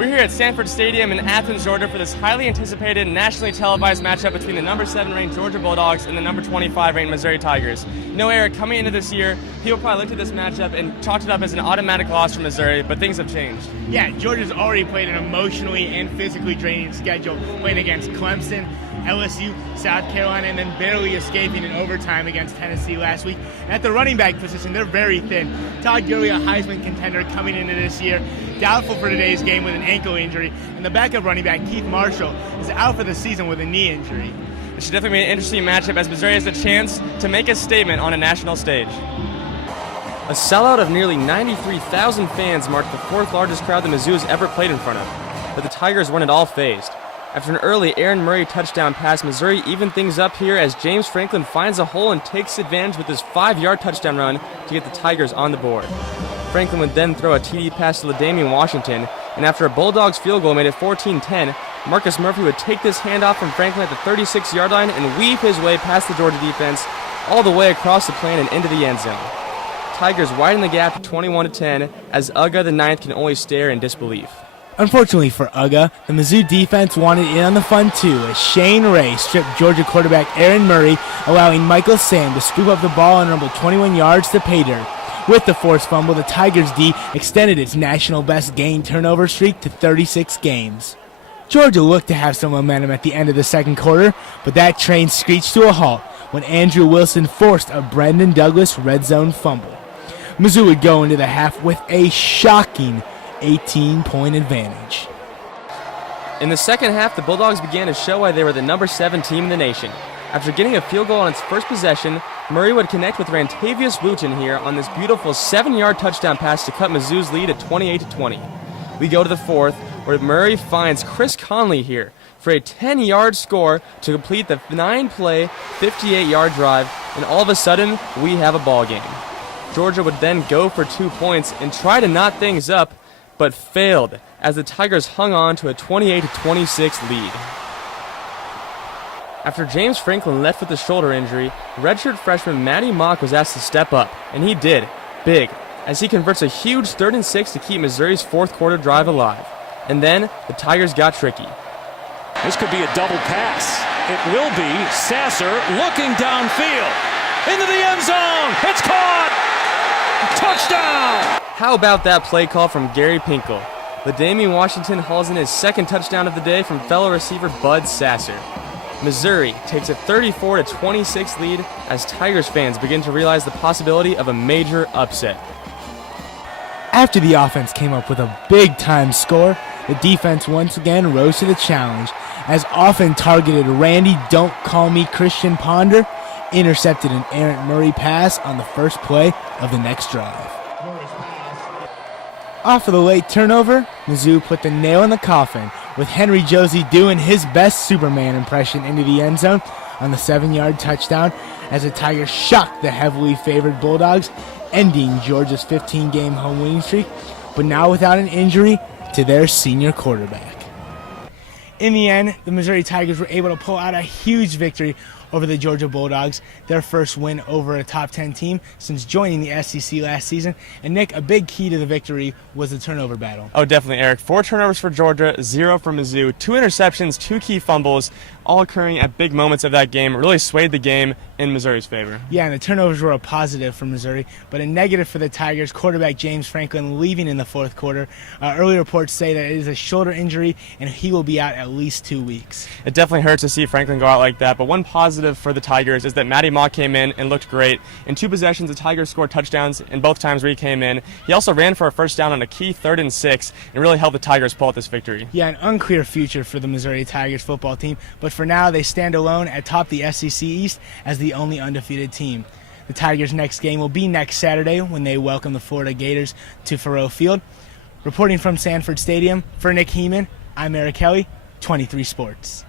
We're here at Sanford Stadium in Athens, Georgia for this highly anticipated nationally televised matchup between the number 7 ranked Georgia Bulldogs and the number 25 ranked Missouri Tigers. You know, Eric, coming into this year, people probably looked at this matchup and chalked it up as an automatic loss for Missouri, but things have changed. Yeah, Georgia's already played an emotionally and physically draining schedule, playing against Clemson, LSU, South Carolina, and then barely escaping in overtime against Tennessee last week. And at the running back position, they're very thin. Todd Gurley, a Heisman contender coming into this year, doubtful for today's game with an ankle injury, and the backup running back, Keith Marshall, is out for the season with a knee injury. It should definitely be an interesting matchup as Missouri has a chance to make a statement on a national stage. A sellout of nearly 93,000 fans marked the fourth largest crowd that Mizzou has ever played in front of, but the Tigers weren't at all fazed. After an early Aaron Murray touchdown pass, Missouri evened things up here as James Franklin finds a hole and takes advantage with his 5-yard touchdown run to get the Tigers on the board. Franklin would then throw a TD pass to LaDamian Washington, and after a Bulldogs field goal made it 14-10, Marcus Murphy would take this handoff from Franklin at the 36-yard line and weave his way past the Georgia defense all the way across the plane and into the end zone. Tigers widen the gap to 21-10 as Uga the ninth can only stare in disbelief. Unfortunately for Uga, the Mizzou defense wanted in on the fun too as Shane Ray stripped Georgia quarterback Aaron Murray, allowing Michael Sam to scoop up the ball and rumble 21 yards to pay dirt. With the forced fumble, the Tigers D extended its national best gain turnover streak to 36 games. Georgia looked to have some momentum at the end of the second quarter, but that train screeched to a halt when Andrew Wilson forced a Brendan Douglas red zone fumble. Mizzou would go into the half with a shocking 18-point advantage. In the second half, the Bulldogs began to show why they were the number 7 team in the nation. After getting a field goal on its first possession, Murray would connect with Rantavius Wooten here on this beautiful 7-yard touchdown pass to cut Mizzou's lead at 28-20. We go to the fourth, where Murray finds Chris Conley here for a 10-yard score to complete the 9-play, 58-yard drive, and all of a sudden, we have a ball game. Georgia would then go for 2 points and try to knot things up, but failed as the Tigers hung on to a 28-26 lead. After James Franklin left with a shoulder injury, redshirt freshman Matty Mock was asked to step up, and he did, big, as he converts a huge 3rd and 6 to keep Missouri's fourth quarter drive alive. And then the Tigers got tricky. This could be a double pass. It will be. Sasser looking downfield. Into the end zone. It's caught. Touchdown. How about that play call from Gary Pinkel? LaDamian Washington hauls in his second touchdown of the day from fellow receiver Bud Sasser. Missouri takes a 34-26 lead as Tigers fans begin to realize the possibility of a major upset. After the offense came up with a big-time score, the defense once again rose to the challenge as often targeted Randy Don't Call Me Christian Ponder intercepted an errant Murray pass on the first play of the next drive. Off of the late turnover, Mizzou put the nail in the coffin with Henry Josie doing his best Superman impression into the end zone on the 7-yard touchdown as the Tigers shocked the heavily favored Bulldogs, ending Georgia's 15-game home winning streak, but now without an injury to their senior quarterback. In the end, the Missouri Tigers were able to pull out a huge victory over the Georgia Bulldogs, their first win over a top 10 team since joining the SEC last season. And Nick, a big key to the victory was the turnover battle. Oh, definitely, Eric. 4 turnovers for Georgia, 0 for Mizzou, 2 interceptions, 2 key fumbles, all occurring at big moments of that game. It really swayed the game in Missouri's favor. Yeah, and the turnovers were a positive for Missouri, but a negative for the Tigers. Quarterback James Franklin leaving in the fourth quarter. Early reports say that it is a shoulder injury, and he will be out at least 2 weeks. It definitely hurts to see Franklin go out like that, but one positive for the Tigers is that Matty Mock came in and looked great. In 2 possessions, the Tigers scored touchdowns in both times where he came in. He also ran for a first down on a key 3rd and 6 and really helped the Tigers pull out this victory. Yeah, an unclear future for the Missouri Tigers football team, but for now they stand alone atop the SEC East as the only undefeated team. The Tigers' next game will be next Saturday when they welcome the Florida Gators to Faurot Field. Reporting from Sanford Stadium, for Nick Heeman, I'm Eric Kelly, 23 Sports.